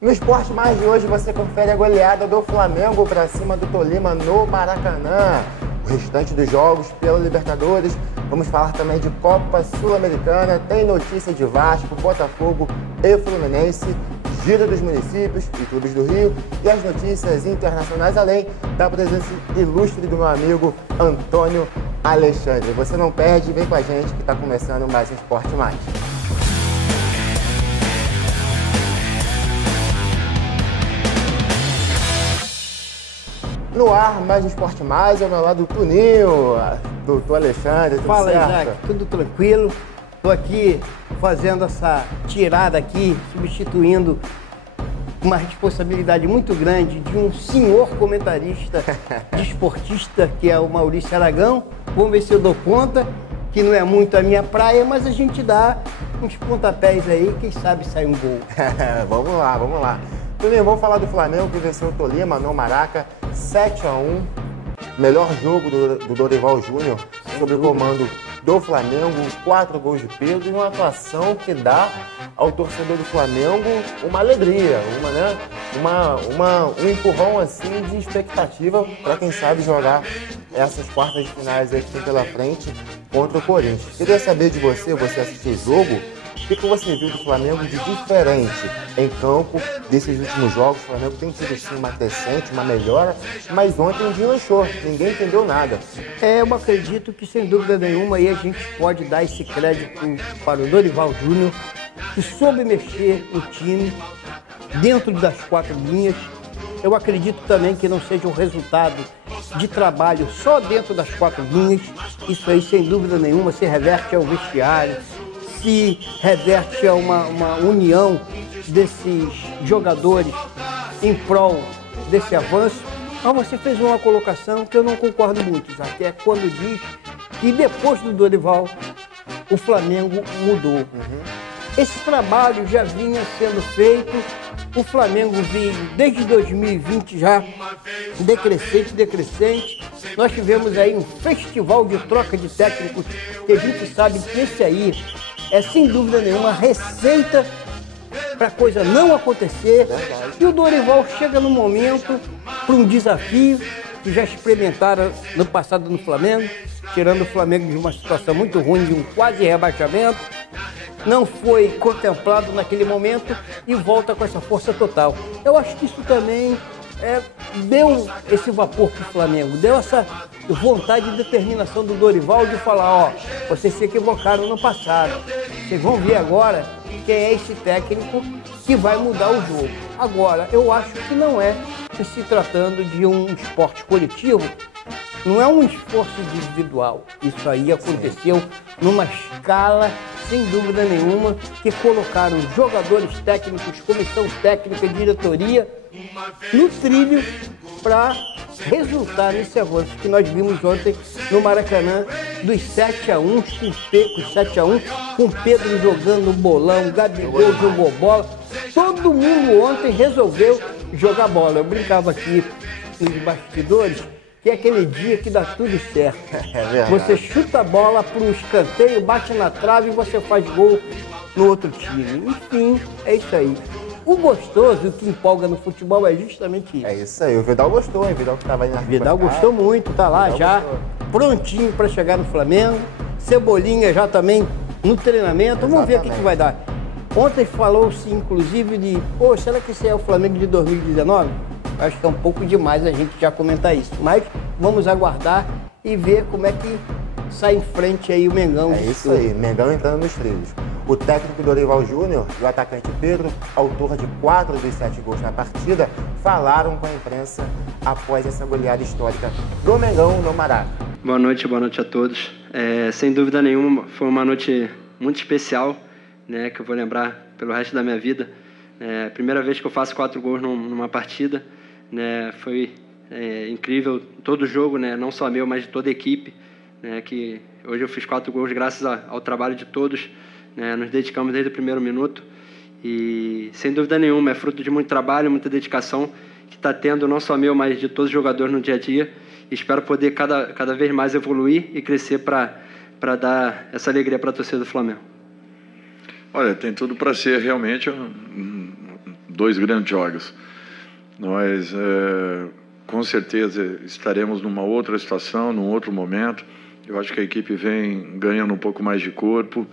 No Esporte Mais de hoje você confere a goleada do Flamengo para cima do Tolima no Maracanã. O restante dos jogos pela Libertadores. Vamos falar também de Copa Sul-Americana. Tem notícia de Vasco, Botafogo e Fluminense. Giro dos municípios e clubes do Rio. E as notícias internacionais, além da presença ilustre do meu amigo Antônio Alexandre. Você não perde, vem com a gente que está começando mais um Esporte Mais. No ar, mais um Esporte Mais, ao meu lado o Tuninho, doutor Alexandre, tudo Fala, certo? Isaac, tudo tranquilo. Estou aqui fazendo essa tirada aqui, substituindo uma responsabilidade muito grande de um senhor comentarista desportista, que é o Maurício Aragão. Vamos ver se eu dou conta, que não é muito a minha praia, mas a gente dá uns pontapés aí, quem sabe sai um gol. Vamos lá. Tuninho, vamos falar do Flamengo que venceu o Tolima no Maraca, 7-1. Melhor jogo do Dorival Júnior, sob o comando do Flamengo, 4 gols de Pedro e uma atuação que dá ao torcedor do Flamengo uma alegria, um empurrão assim de expectativa para quem sabe jogar essas quartas de finais aí que tem pela frente contra o Corinthians. Queria saber de você assistiu o jogo, o que você viu do Flamengo de diferente em campo desses últimos jogos? O Flamengo tem tido sim uma crescente, uma melhora, mas ontem deslanchou, ninguém entendeu nada. Eu acredito que, sem dúvida nenhuma, aí a gente pode dar esse crédito para o Dorival Júnior, que soube mexer no time dentro das 4 linhas. Eu acredito também que não seja um resultado de trabalho só dentro das 4 linhas. Isso aí, sem dúvida nenhuma, se reverte ao vestiário, se reverte a uma união desses jogadores em prol desse avanço. Mas você fez uma colocação que eu não concordo muito, já que é quando diz que depois do Dorival o Flamengo mudou. Esse trabalho já vinha sendo feito, o Flamengo vinha desde 2020 já decrescente. Nós tivemos aí um festival de troca de técnicos, que a gente sabe que esse aí é sem dúvida nenhuma receita para a coisa não acontecer. Verdade. E o Dorival chega no momento para um desafio que já experimentaram no passado no Flamengo, tirando o Flamengo de uma situação muito ruim, de um quase rebaixamento. Não foi contemplado naquele momento e volta com essa força total. Eu acho que isso também deu esse vapor para o Flamengo, deu essa vontade e determinação do Dorival de falar, vocês se equivocaram no passado, vocês vão ver agora quem é esse técnico que vai mudar o jogo. Agora, eu acho que não é, se tratando de um esporte coletivo, não é um esforço individual. Isso aí aconteceu numa escala, sem dúvida nenhuma, que colocaram jogadores técnicos, comissão técnica, diretoria, no trilho para resultar nesse avanço que nós vimos ontem no Maracanã, dos 7-1, com Pedro jogando bolão, Gabigol jogou bola. Todo mundo ontem resolveu jogar bola. Eu brincava aqui nos bastidores que é aquele dia que dá tudo certo. Você chuta a bola para um escanteio, bate na trave e você faz gol no outro time. Enfim, é isso aí. O gostoso, o que empolga no futebol é justamente isso. É isso aí, o Vidal gostou, hein? Vidal que estava aí na Vidal gostou muito, tá lá Vidal já gostou. Prontinho para chegar no Flamengo. Cebolinha já também no treinamento. Exatamente. Vamos ver o que vai dar. Ontem falou-se inclusive de, será que esse é o Flamengo de 2019? Acho que é um pouco demais a gente já comentar isso. Mas vamos aguardar e ver como é que sai em frente aí o Mengão. É isso aí, Mengão entrando nos trilhos. O técnico Dorival Júnior e o atacante Pedro, autor de 4 dos 7 gols na partida, falaram com a imprensa após essa goleada histórica do Mengão no Maraca. Boa noite a todos. Sem dúvida nenhuma, foi uma noite muito especial, né, que eu vou lembrar pelo resto da minha vida. Primeira vez que eu faço 4 gols numa partida, né, foi incrível todo o jogo, né, não só meu, mas de toda a equipe, né, que hoje eu fiz 4 gols graças ao trabalho de todos, né, nos dedicamos desde o primeiro minuto e sem dúvida nenhuma é fruto de muito trabalho, muita dedicação que está tendo não só meu, mas de todos os jogadores no dia a dia. E espero poder cada vez mais evoluir e crescer para dar essa alegria para a torcida do Flamengo. Olha, tem tudo para ser realmente 2 grandes jogos. Nós, com certeza, estaremos numa outra situação, num outro momento. Eu acho que a equipe vem ganhando um pouco mais de corpo,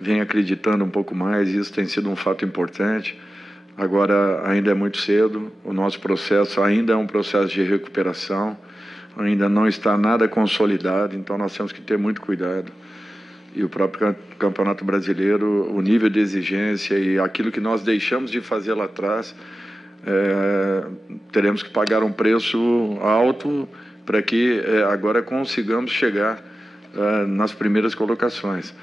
vem acreditando um pouco mais, e isso tem sido um fato importante. Agora, ainda é muito cedo, o nosso processo ainda é um processo de recuperação, ainda não está nada consolidado, então nós temos que ter muito cuidado. E o próprio Campeonato Brasileiro, o nível de exigência e aquilo que nós deixamos de fazer lá atrás, teremos que pagar um preço alto para que agora consigamos chegar nas primeiras colocações.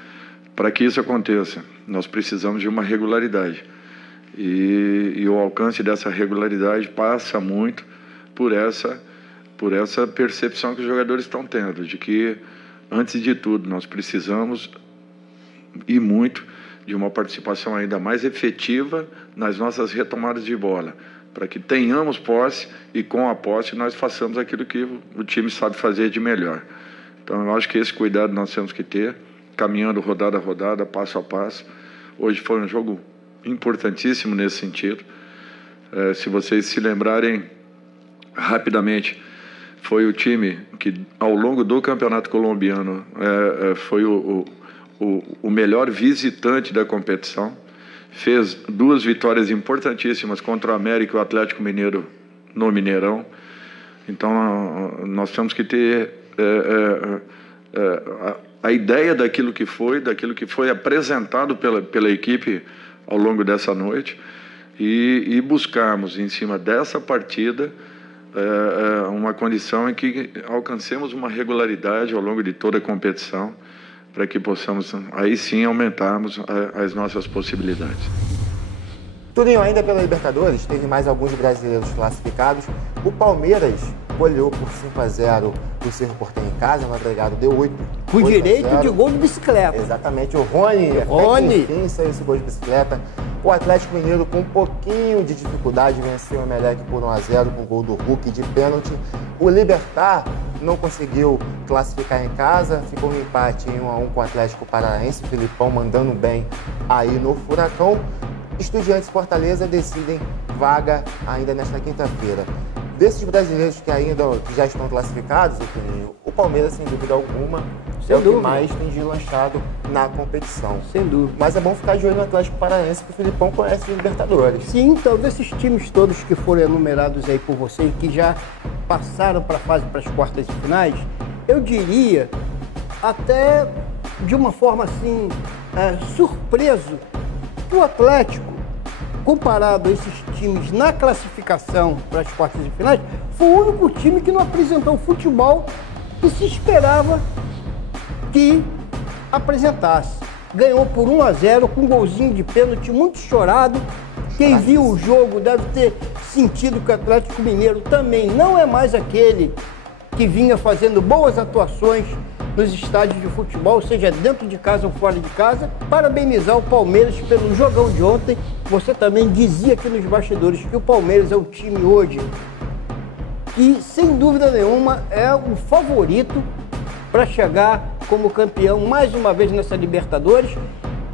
Para que isso aconteça, nós precisamos de uma regularidade. E o alcance dessa regularidade passa muito por essa percepção que os jogadores estão tendo, de que, antes de tudo, nós precisamos, e muito, de uma participação ainda mais efetiva nas nossas retomadas de bola, para que tenhamos posse e, com a posse, nós façamos aquilo que o time sabe fazer de melhor. Então, eu acho que esse cuidado nós temos que ter, caminhando rodada a rodada, passo a passo. Hoje foi um jogo importantíssimo nesse sentido. Se vocês se lembrarem, rapidamente, foi o time que, ao longo do Campeonato Colombiano, foi o melhor visitante da competição. Fez 2 vitórias importantíssimas contra o América e o Atlético Mineiro no Mineirão. Então, nós temos que ter a ideia daquilo que foi apresentado pela equipe ao longo dessa noite e buscarmos, em cima dessa partida, uma condição em que alcancemos uma regularidade ao longo de toda a competição, para que possamos, aí sim, aumentarmos as nossas possibilidades. Turinho, ainda pela Libertadores, teve mais alguns brasileiros classificados. O Palmeiras goleou por 5-0 o Cerro Porteño em casa, o agregado deu 8. Com direito de gol de bicicleta. Exatamente, o Rony, enfim, saiu esse gol de bicicleta. O Atlético Mineiro, com um pouquinho de dificuldade, venceu o Emelec por 1-0 com o gol do Hulk de pênalti. O Libertad não conseguiu classificar em casa, ficou um empate em 1-1 com o Atlético Paranaense, o Filipão mandando bem aí no Furacão. Estudiantes e Fortaleza decidem vaga ainda nesta quinta-feira. Desses brasileiros que já estão classificados, o Palmeiras, sem dúvida alguma, é o que mais tem deslanchado na competição. Sem dúvida. Mas é bom ficar de olho no Atlético Paranaense, que o Filipão conhece de Libertadores. Sim, então, desses times todos que foram enumerados aí por você e que já passaram para as quartas e finais, eu diria, até de uma forma assim, surpreso, que o Atlético, comparado a esses times na classificação para as quartas e finais, foi o único time que não apresentou o futebol que se esperava que apresentasse. Ganhou por 1-0 com um golzinho de pênalti muito chorado. Quem viu o jogo deve ter sentido que o Atlético Mineiro também não é mais aquele que vinha fazendo boas atuações nos estádios de futebol, seja dentro de casa ou fora de casa. Parabenizar o Palmeiras pelo jogão de ontem. Você também dizia aqui nos bastidores que o Palmeiras é um time hoje que, sem dúvida nenhuma, é o favorito para chegar como campeão mais uma vez nessa Libertadores.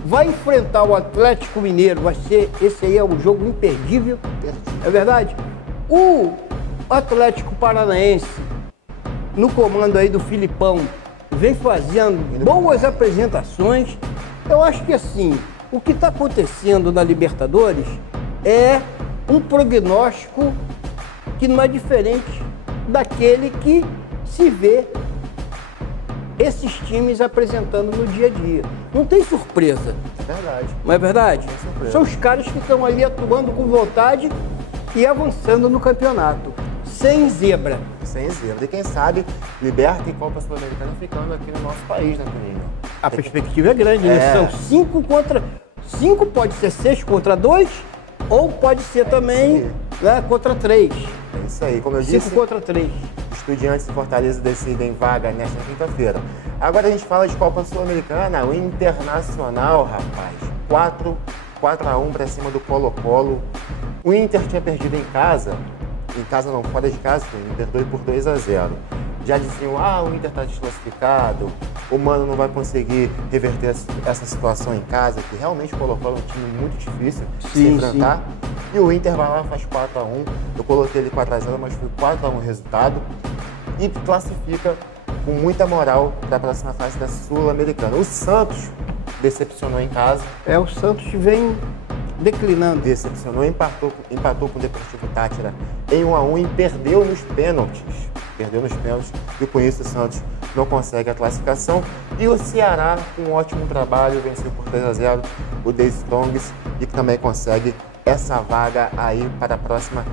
Vai enfrentar o Atlético Mineiro, esse aí é um jogo imperdível, é verdade? O Atlético Paranaense, no comando aí do Filipão, vem fazendo boas apresentações. Eu acho que assim, o que está acontecendo na Libertadores é um prognóstico que não é diferente daquele que se vê esses times apresentando no dia a dia. Não tem surpresa. É verdade. Não é verdade? São os caras que estão ali atuando com vontade e avançando no campeonato. Sem zebra. Sem zebra. E quem sabe, Liberta e Copa Sul-Americana ficando aqui no nosso país, né, Toninho? A perspectiva é grande, né? São 5 contra... 5 pode ser 6 contra 2, ou pode ser também contra 3. É isso aí. Como eu disse... 5 contra 3. Estudiantes e Fortaleza decidem vaga nesta quinta-feira. Agora a gente fala de Copa Sul-Americana. O Internacional, rapaz, 4-1 para cima do Colo-Colo. O Inter tinha perdido em casa não, fora de casa, perdeu por 2-0. Já diziam, o Inter está desclassificado, o Mano não vai conseguir reverter essa situação em casa, que realmente o Colo-Colo é um time muito difícil de se enfrentar. E o Inter vai lá, faz 4-1. Eu coloquei ele 4-0, mas foi 4-1 o resultado. E classifica com muita moral para a próxima fase da Sul-Americana. O Santos decepcionou em casa. O Santos vem declinando. Decepcionou, empatou com o Deportivo Táchira em 1-1 e perdeu nos pênaltis. E com isso o Santos não consegue a classificação. E o Ceará, com um ótimo trabalho, venceu por 3-0 o The Strongs e que também consegue essa vaga aí para a próxima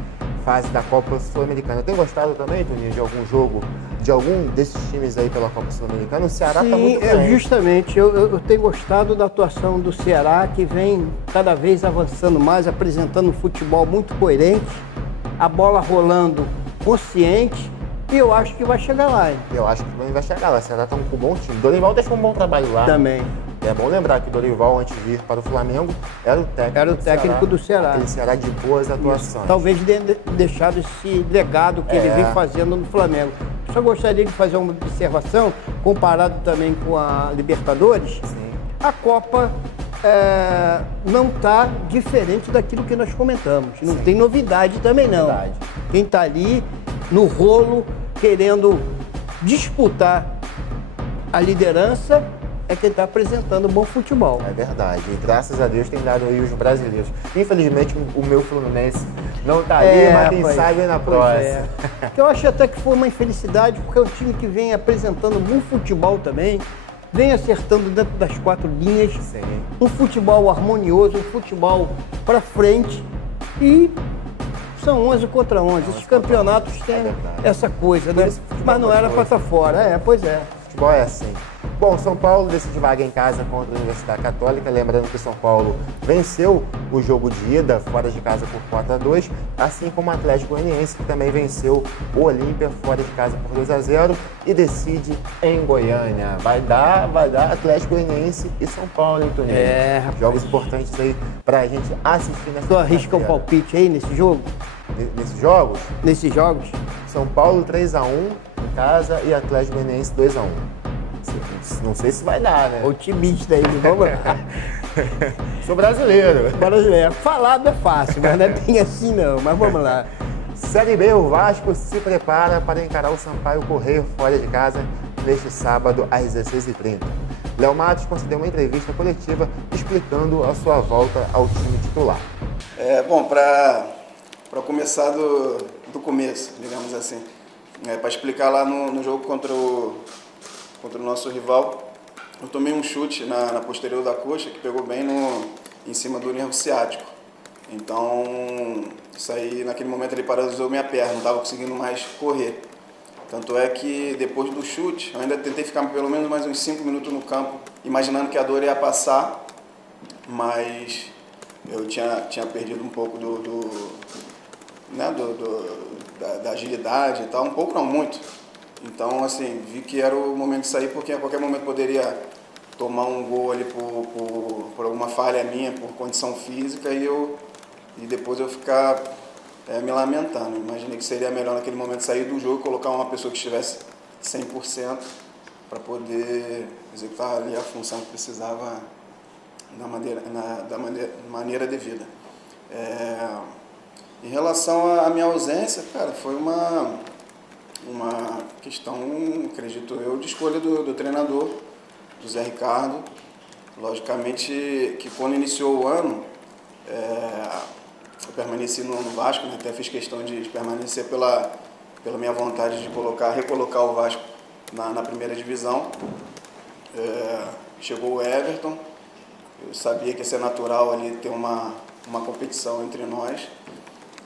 fase da Copa Sul-Americana. Tem gostado também, Toninho, de algum jogo, de algum desses times aí pela Copa Sul-Americana? O Ceará está muito bem. Justamente. Eu tenho gostado da atuação do Ceará, que vem cada vez avançando mais, apresentando um futebol muito coerente, a bola rolando consciente, e eu acho que vai chegar lá, hein? Eu acho que também vai chegar lá. O Ceará está com um bom time. Dorival deixou um bom trabalho lá. Também. É bom lembrar que o Dorival, antes de ir para o Flamengo, era o técnico do Ceará. Aquele Ceará de boas atuações. Talvez deixado esse legado que ele vem fazendo no Flamengo. Só gostaria de fazer uma observação, comparado também com a Libertadores. Sim. A Copa não está diferente daquilo que nós comentamos. Não tem novidade também, não. Quem está ali no rolo, querendo disputar a liderança, é quem está apresentando bom futebol. É verdade. E graças a Deus tem dado aí os brasileiros. Infelizmente, o meu Fluminense não está ali, mas quem sabe na próxima. Eu acho até que foi uma infelicidade, porque é um time que vem apresentando bom futebol também, vem acertando dentro das 4 linhas. Sim. Um futebol harmonioso, um futebol para frente. E são 11 contra 11. Esses campeonatos têm essa coisa, né? Mas não era para estar fora. Pois é. Futebol é assim. Bom, São Paulo decide vaga em casa contra a Universidade Católica. Lembrando que São Paulo venceu o jogo de ida fora de casa por 4-2, assim como o Atlético Goianiense, que também venceu o Olímpia fora de casa por 2-0 e decide em Goiânia. Vai dar Atlético Goianiense e São Paulo, hein, Toninho? Jogos importantes aí pra gente assistir nessa. Tu arrisca um palpite aí nesse jogo? Nesses jogos? Nesses jogos? São Paulo 3-1 em casa e Atlético Goianiense 2-1. Não sei se vai dar, né? Otimista aí, vamos lá. Sou brasileiro. Falado é fácil, mas não é bem assim não, mas vamos lá. Série B, o Vasco se prepara para encarar o Sampaio Corrêa fora de casa neste sábado às 16h30. Léo Matos concedeu uma entrevista coletiva explicando a sua volta ao time titular. Bom, para começar do começo, digamos assim, para explicar lá no jogo contra o nosso rival, eu tomei um chute na posterior da coxa que pegou bem em cima do nervo ciático. Então, isso aí, naquele momento, ele paralisou minha perna, não estava conseguindo mais correr. Tanto é que, depois do chute, eu ainda tentei ficar pelo menos mais uns 5 minutos no campo, imaginando que a dor ia passar, mas eu tinha perdido um pouco da agilidade e tal, um pouco não, muito. Então, assim, vi que era o momento de sair, porque a qualquer momento poderia tomar um gol ali por alguma falha minha, por condição física, e depois eu ficar me lamentando. Imaginei que seria melhor naquele momento sair do jogo e colocar uma pessoa que estivesse 100% para poder executar ali a função que precisava da maneira devida. Em relação à minha ausência, cara, foi uma questão, acredito eu, de escolha do treinador, do Zé Ricardo. Logicamente que quando iniciou o ano, eu permaneci no Vasco, né? Até fiz questão de permanecer pela minha vontade de recolocar o Vasco na primeira divisão. Chegou o Everton, eu sabia que ia ser natural ali ter uma competição entre nós.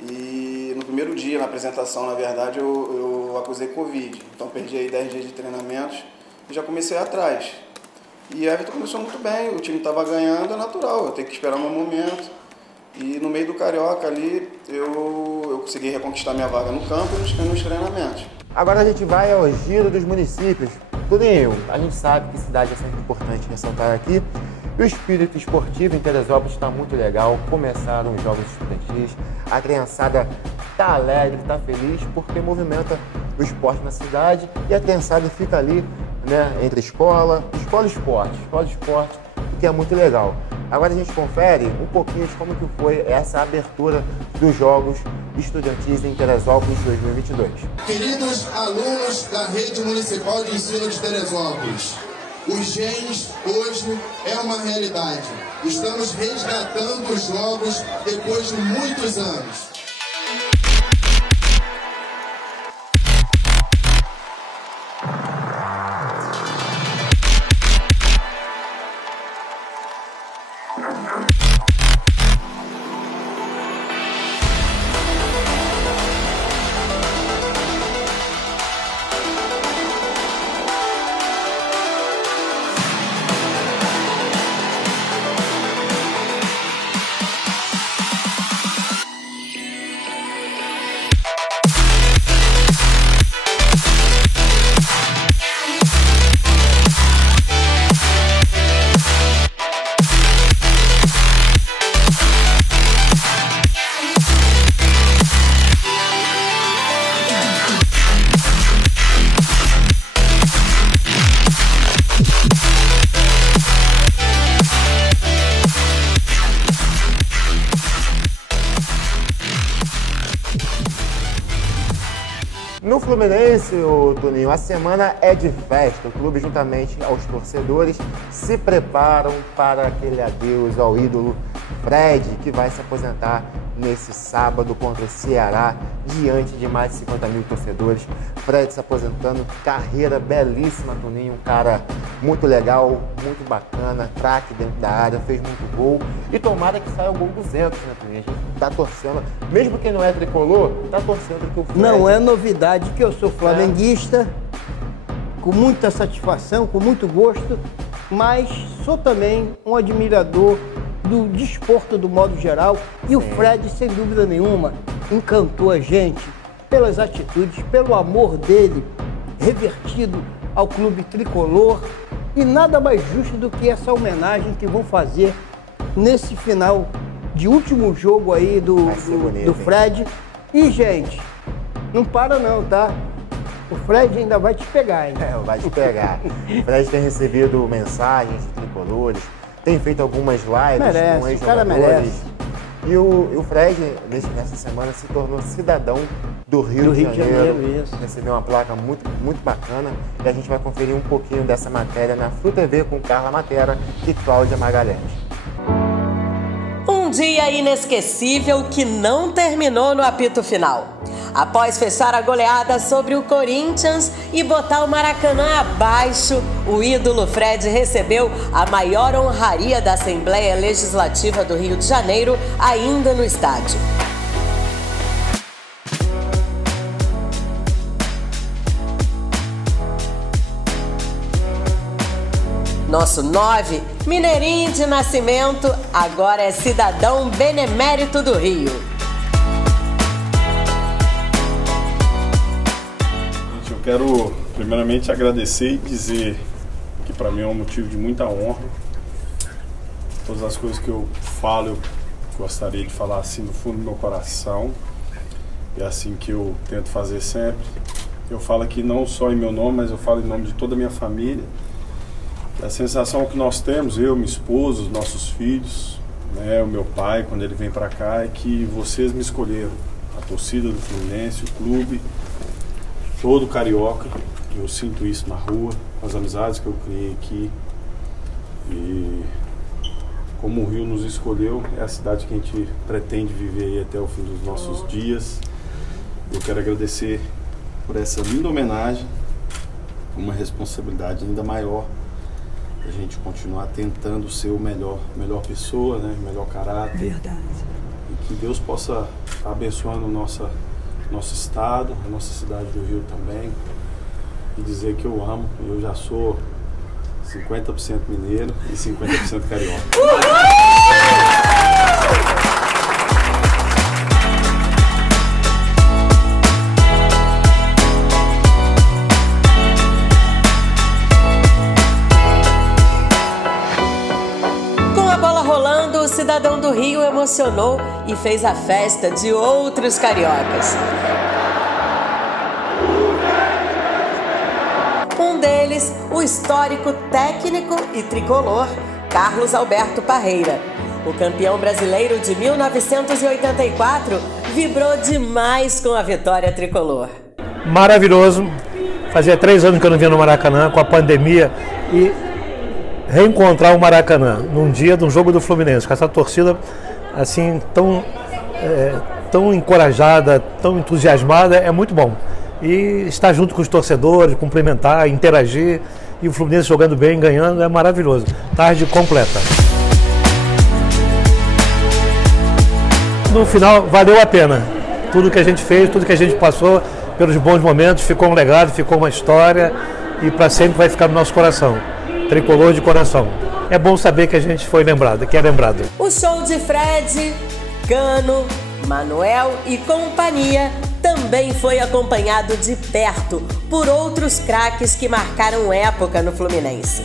E no primeiro dia, na apresentação, na verdade, eu acusei Covid. Então perdi aí 10 dias de treinamentos e já comecei atrás. E Everton começou muito bem, o time estava ganhando, é natural, eu tenho que esperar o meu momento. E no meio do Carioca ali, eu consegui reconquistar minha vaga no campo e nos treinamentos. Agora a gente vai ao giro dos municípios. Toninho, a gente sabe que cidade é sempre importante ressaltar aqui. E o espírito esportivo em Teresópolis está muito legal. Começaram os jogos estudantis. A criançada está alegre, está feliz, porque movimenta o esporte na cidade. E a criançada fica ali, né, entre escola e esporte, o que é muito legal. Agora a gente confere um pouquinho de como que foi essa abertura dos Jogos Estudantis em Teresópolis 2022. Queridos alunos da Rede Municipal de Ensino de Teresópolis, os GENs hoje é uma realidade. Estamos resgatando os jogos depois de muitos anos. No Fluminense, Toninho, a semana é de festa. O clube, juntamente aos torcedores, se preparam para aquele adeus ao ídolo Fred, que vai se aposentar nesse sábado contra o Ceará, diante de mais de 50 mil torcedores. Fred se aposentando, carreira belíssima, Toninho, um cara muito legal, muito bacana, craque dentro da área, fez muito gol. E tomara que saia o gol 200, né, Toninho? A gente tá torcendo, mesmo quem não é tricolor, tá torcendo que o Fred... Não é novidade que eu sou flamenguista, com muita satisfação, com muito gosto, mas sou também um admirador do desporto do modo geral. E o Fred, sem dúvida nenhuma, encantou a gente pelas atitudes, pelo amor dele revertido ao clube tricolor. E nada mais justo do que essa homenagem que vão fazer nesse final de último jogo aí do Fred. E, gente, não para não, tá? O Fred ainda vai te pegar, hein? Vai te pegar. O Fred tem recebido mensagens de tricolores, tem feito algumas lives com ex-jogadores. E o Fred, nessa semana, se tornou cidadão do Rio de Janeiro. Recebeu uma placa muito bacana. E a gente vai conferir um pouquinho dessa matéria na Flu TV com Carla Matera e Cláudia Magalhães. Um dia inesquecível que não terminou no apito final. Após fechar a goleada sobre o Corinthians e botar o Maracanã abaixo, o ídolo Fred recebeu a maior honraria da Assembleia Legislativa do Rio de Janeiro, ainda no estádio. Nosso 9, mineirinho de nascimento, agora é cidadão benemérito do Rio. Eu quero primeiramente agradecer e dizer que para mim é um motivo de muita honra. Todas as coisas que eu falo, eu gostaria de falar assim no fundo do meu coração. É assim que eu tento fazer sempre. Eu falo aqui não só em meu nome, mas eu falo em nome de toda a minha família. A sensação que nós temos, eu, minha esposa, os nossos filhos, né, o meu pai, quando ele vem para cá, é que vocês me escolheram. A torcida do Fluminense, o clube, todo carioca. Eu sinto isso na rua, as amizades que eu criei aqui. E como o Rio nos escolheu, é a cidade que a gente pretende viver aí até o fim dos nossos dias. Eu quero agradecer por essa linda homenagem, uma responsabilidade ainda maior, a gente continuar tentando ser o melhor pessoa, né? Melhor caráter. Verdade. E que Deus possa estar abençoando o nosso estado, a nossa cidade do Rio também. E dizer que eu amo, eu já sou 50% mineiro e 50% carioca. O cidadão do Rio emocionou e fez a festa de outros cariocas. Um deles, o histórico técnico e tricolor Carlos Alberto Parreira. O campeão brasileiro de 1984 vibrou demais com a vitória tricolor. Maravilhoso. Fazia 3 anos que eu não vinha no Maracanã, com a pandemia, e reencontrar o Maracanã num dia de um jogo do Fluminense, com essa torcida assim tão encorajada, tão entusiasmada, é muito bom. E estar junto com os torcedores, cumprimentar, interagir, e o Fluminense jogando bem, ganhando, é maravilhoso. Tarde completa. No final, valeu a pena. Tudo que a gente fez, tudo que a gente passou, pelos bons momentos, ficou um legado, ficou uma história, e para sempre vai ficar no nosso coração. Tricolor de coração. É bom saber que a gente foi lembrado, que é lembrado. O show de Fred, Cano, Manuel e companhia também foi acompanhado de perto por outros craques que marcaram época no Fluminense.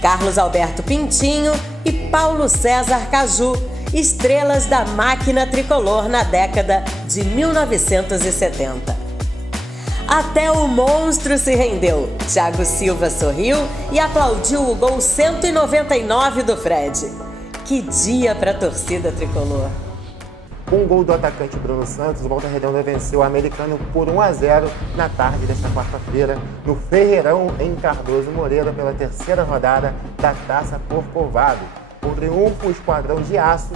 Carlos Alberto Pintinho e Paulo César Caju, estrelas da máquina tricolor na década de 1970. Até o monstro se rendeu. Thiago Silva sorriu e aplaudiu o gol 199 do Fred. Que dia para a torcida tricolor. Com o gol do atacante Bruno Santos, o Volta Redonda venceu o Americano por 1-0 na tarde desta quarta-feira, no Ferreirão, em Cardoso Moreira, pela 3ª rodada da Taça Corcovado. Com triunfo, o Esquadrão de Aço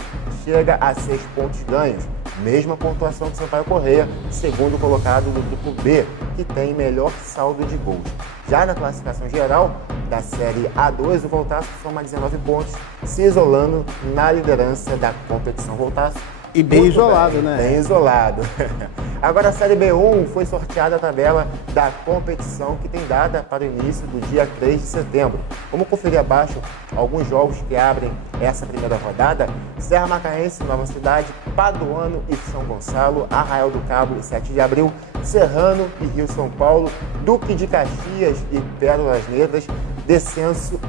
chega a 6 pontos ganhos, mesma pontuação de Sampaio Corrêa, segundo colocado do Grupo B, que tem melhor saldo de gols. Já na classificação geral da Série A2, o Voltaço soma 19 pontos, se isolando na liderança da competição. Voltaço e bem isolado, né? Bem isolado. Agora a Série B1 foi sorteada a tabela da competição, que tem data para o início do dia 3 de setembro. Vamos conferir abaixo alguns jogos que abrem essa primeira rodada. Serra Macaense, Nova Cidade, Paduano e São Gonçalo, Arraial do Cabo e 7 de Abril, Serrano e Rio São Paulo, Duque de Caxias e Pérolas Negras, Descenso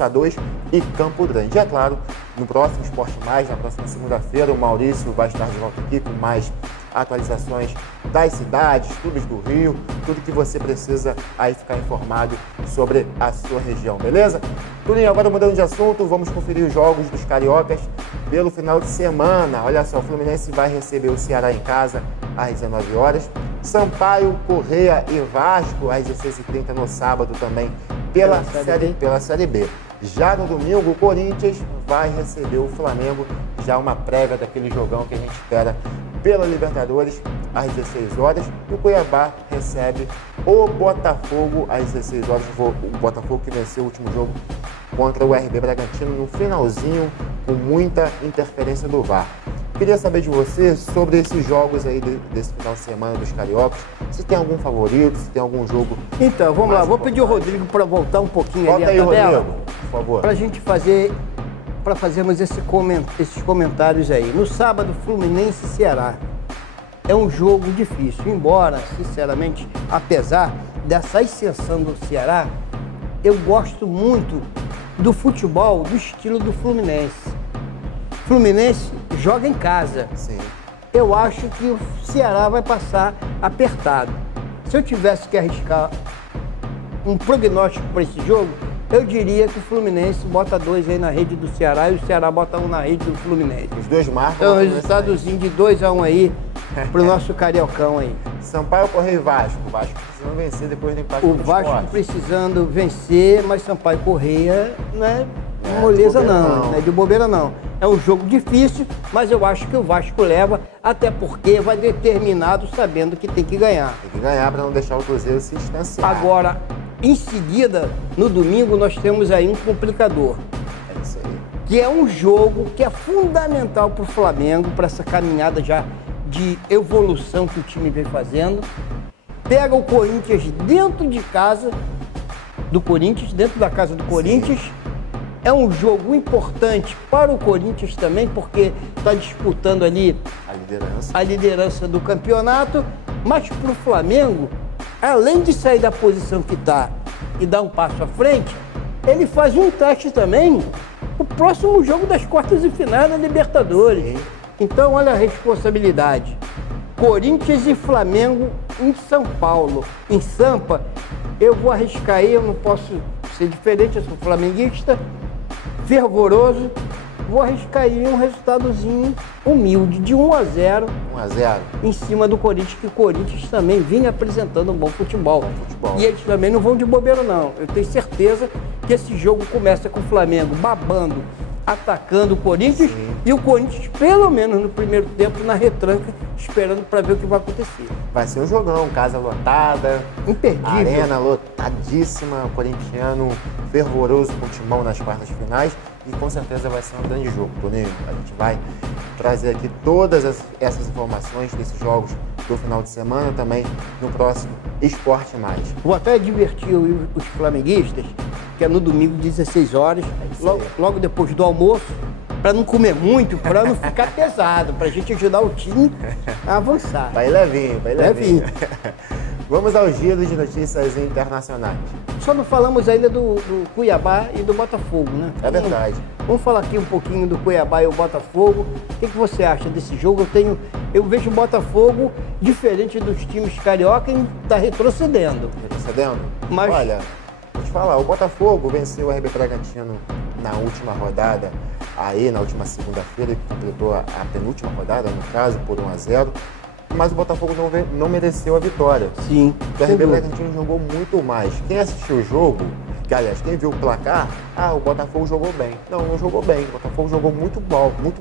A2 e Campo Grande. E é claro, no próximo Esporte Mais, na próxima segunda-feira, o Maurício vai estar de volta aqui com mais atualizações das cidades, clubes do Rio, tudo que você precisa aí ficar informado sobre a sua região, beleza? Turinho, agora mudando de assunto, vamos conferir os jogos dos cariocas pelo final de semana. Olha só, o Fluminense vai receber o Ceará em casa às 19 horas, Sampaio, Corrêa e Vasco às 16h30 no sábado também pela Série B. Já no domingo, o Corinthians vai receber o Flamengo, já uma prévia daquele jogão que a gente espera pela Libertadores às 16 horas. E o Cuiabá recebe o Botafogo às 16 horas. O Botafogo que venceu o último jogo contra o RB Bragantino no finalzinho, com muita interferência do VAR. Queria saber de você sobre esses jogos aí desse final de semana dos cariocas. Se tem algum favorito, se tem algum jogo... Então, vamos lá. Vou pedir ao Rodrigo para voltar um pouquinho ali a tabela. Rodrigo, por favor. Para a gente para fazermos esses comentários aí. No sábado, Fluminense e Ceará. É um jogo difícil, embora, sinceramente, apesar dessa ascensão do Ceará, eu gosto muito do futebol, do estilo do Fluminense. Fluminense joga em casa. Sim. Eu acho que o Ceará vai passar apertado. Se eu tivesse que arriscar um prognóstico para esse jogo, eu diria que o Fluminense bota 2 aí na rede do Ceará e o Ceará bota 1 na rede do Fluminense. Os dois marcam. Então, resultadozinho de 2-1 aí pro nosso cariocão aí. Sampaio, Corrêa e Vasco. O Vasco precisando vencer depois do empate. O Vasco precisando vencer, mas Sampaio Corrêa não é moleza não é de bobeira não. É um jogo difícil, mas eu acho que o Vasco leva, até porque vai determinado sabendo que tem que ganhar. Tem que ganhar para não deixar o Cruzeiro se distanciar. Agora, em seguida, no domingo, nós temos aí um complicador. É isso aí. Que é um jogo que é fundamental para o Flamengo, para essa caminhada já de evolução que o time vem fazendo. Pega o Corinthians dentro de casa do Corinthians, dentro da casa do Corinthians. Sim. É um jogo importante para o Corinthians também, porque está disputando ali a liderança do campeonato. Mas para o Flamengo, além de sair da posição que está e dar um passo à frente, ele faz um teste também o próximo jogo das quartas de final da Libertadores. Sim. Então, olha a responsabilidade. Corinthians e Flamengo em São Paulo. Em Sampa, eu vou arriscar aí, eu não posso ser diferente, eu sou flamenguista. fervoroso. Vou arriscar aí um resultadozinho humilde, de 1-0. 1-0. Em cima do Corinthians, que o Corinthians também vinha apresentando um bom futebol. E eles também não vão de bobeira, não. Eu tenho certeza que esse jogo começa com o Flamengo babando, atacando o Corinthians. Sim. E o Corinthians, pelo menos no primeiro tempo, na retranca, esperando para ver o que vai acontecer. Vai ser um jogão, casa lotada, imperdível, arena lotadíssima, corintiano fervoroso com o Timão nas quartas finais. E com certeza vai ser um grande jogo, Toninho. A gente vai trazer aqui todas essas informações desses jogos do final de semana, também no próximo Esporte Mais. Vou até divertir os flamenguistas, que é no domingo, 16 horas, logo depois do almoço, para não comer muito, para não ficar pesado, para a gente ajudar o time a avançar. Vai levinho, vai levinho. Vamos ao giro de notícias internacionais. Só não falamos ainda do Cuiabá e do Botafogo, né? É verdade. Vamos falar aqui um pouquinho do Cuiabá e o Botafogo. O que você acha desse jogo? Eu vejo o Botafogo diferente dos times carioca e está retrocedendo. Retrocedendo? Mas... Olha, vou te falar, o Botafogo venceu o RB Bragantino na última rodada, aí na última segunda-feira, e completou a penúltima rodada, no caso, por 1-0. Mas o Botafogo não mereceu a vitória. Sim. O RB Bragantino jogou muito mais. Quem assistiu o jogo, aliás, quem viu o placar, o Botafogo jogou bem. Não jogou bem. O Botafogo jogou muito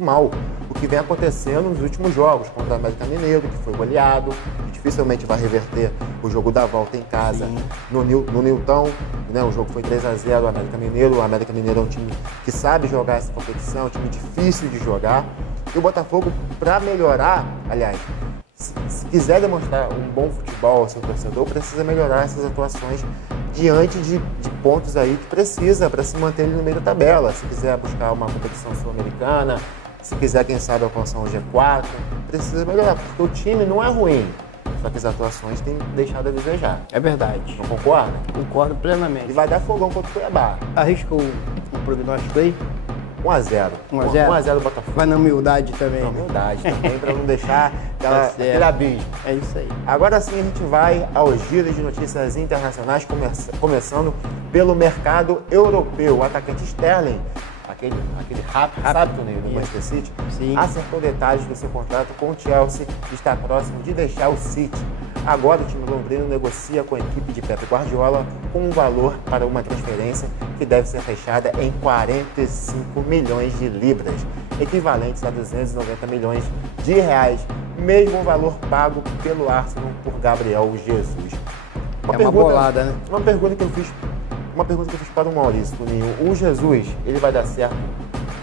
mal. O que vem acontecendo nos últimos jogos, contra o América Mineiro, que foi goleado, dificilmente vai reverter o jogo da volta em casa. Sim. No Nilton, né, o jogo foi 3-0 o América Mineiro. O América Mineiro é um time que sabe jogar essa competição, é um time difícil de jogar. E o Botafogo, para melhorar, aliás, se quiser demonstrar um bom futebol ao seu torcedor, precisa melhorar essas atuações diante de pontos aí que precisa para se manter ele no meio da tabela. Se quiser buscar uma competição sul-americana, se quiser, quem sabe, alcançar um G4, precisa melhorar, porque o time não é ruim, só que as atuações têm deixado a desejar. É verdade. Não concorda? Concordo plenamente. E vai dar fogão contra o Cuiabá. Arrisca o prognóstico aí? 1-0. 1-0 Botafogo. Vai na humildade também. Na humildade também, para não deixar aquele abismo. É isso aí. Agora sim a gente vai aos giros de notícias internacionais, começando pelo mercado europeu. O atacante Sterling, aquele rápido, sabe, Toninho, do Manchester City, sim, acertou detalhes do seu contrato com o Chelsea e está próximo de deixar o City. Agora o time londrino negocia com a equipe de Pep Guardiola com um valor para uma transferência que deve ser fechada em 45 milhões de libras, equivalentes a 290 milhões de reais, mesmo o valor pago pelo Arsenal por Gabriel Jesus. Uma bolada, né? Uma pergunta que eu fiz para o Maurício, Toninho. O Jesus, ele vai dar certo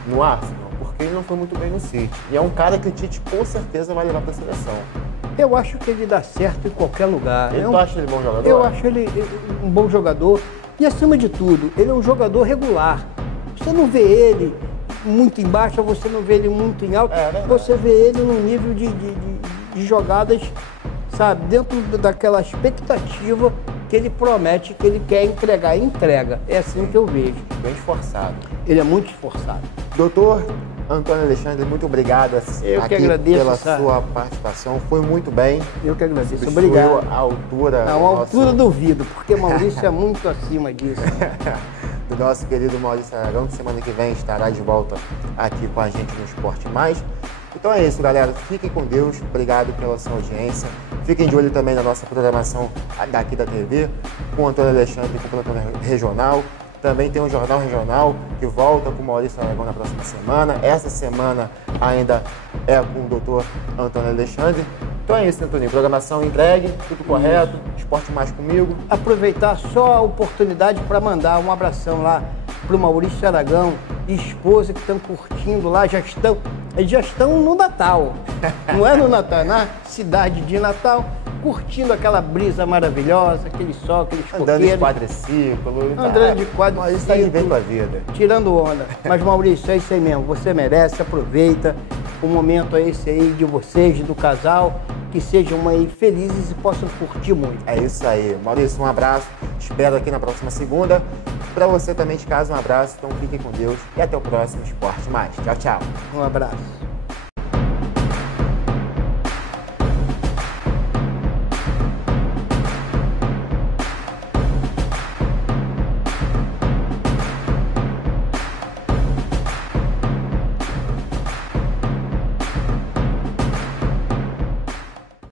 no Arsenal? Porque ele não foi muito bem no City. E é um cara que o Tite com certeza vai levar para a seleção. Eu acho que ele dá certo em qualquer lugar. Tu acha ele bom jogador? Eu acho ele um bom jogador. E, acima de tudo, ele é um jogador regular. Você não vê ele muito embaixo, você não vê ele muito em alto. Você vê ele num nível de jogadas, sabe, dentro daquela expectativa que ele promete, que ele quer entregar e entrega. É assim que eu vejo. Bem esforçado. Ele é muito esforçado. Doutor Antônio Alexandre, muito obrigado pela sua participação. Foi muito bem. Eu que agradeço. Obrigado. A altura. Não, a altura duvido, porque Maurício é muito acima disso. Do nosso querido Maurício Aragão, que semana que vem estará de volta aqui com a gente no Esporte Mais. Então é isso, galera. Fiquem com Deus. Obrigado pela sua audiência. Fiquem de olho também na nossa programação daqui da TV, com o Antônio Alexandre e com o Plantão Regional. Também tem um Jornal Regional que volta com o Maurício Aragão na próxima semana. Essa semana ainda é com o doutor Antônio Alexandre. Então é isso, né, Toninho? Programação entregue, tudo correto, Esporte Mais comigo. Aproveitar só a oportunidade para mandar um abração lá para o Maurício Aragão e esposa que estão curtindo lá, eles já estão no Natal. Não é no Natal, é na cidade de Natal, curtindo aquela brisa maravilhosa, aquele sol, aqueles coqueiros. Andando de quadriciclo. Andando de quadriciclo. Maurício está vivendo a vida. Tirando onda. Mas, Maurício, é isso aí mesmo. Você merece, aproveita. O momento é esse aí de vocês, do casal. Que sejam aí felizes e possam curtir muito. É isso aí. Maurício, um abraço. Espero aqui na próxima segunda. Para você também de casa, um abraço. Então fiquem com Deus e até o próximo Esporte Mais. Tchau, tchau. Um abraço.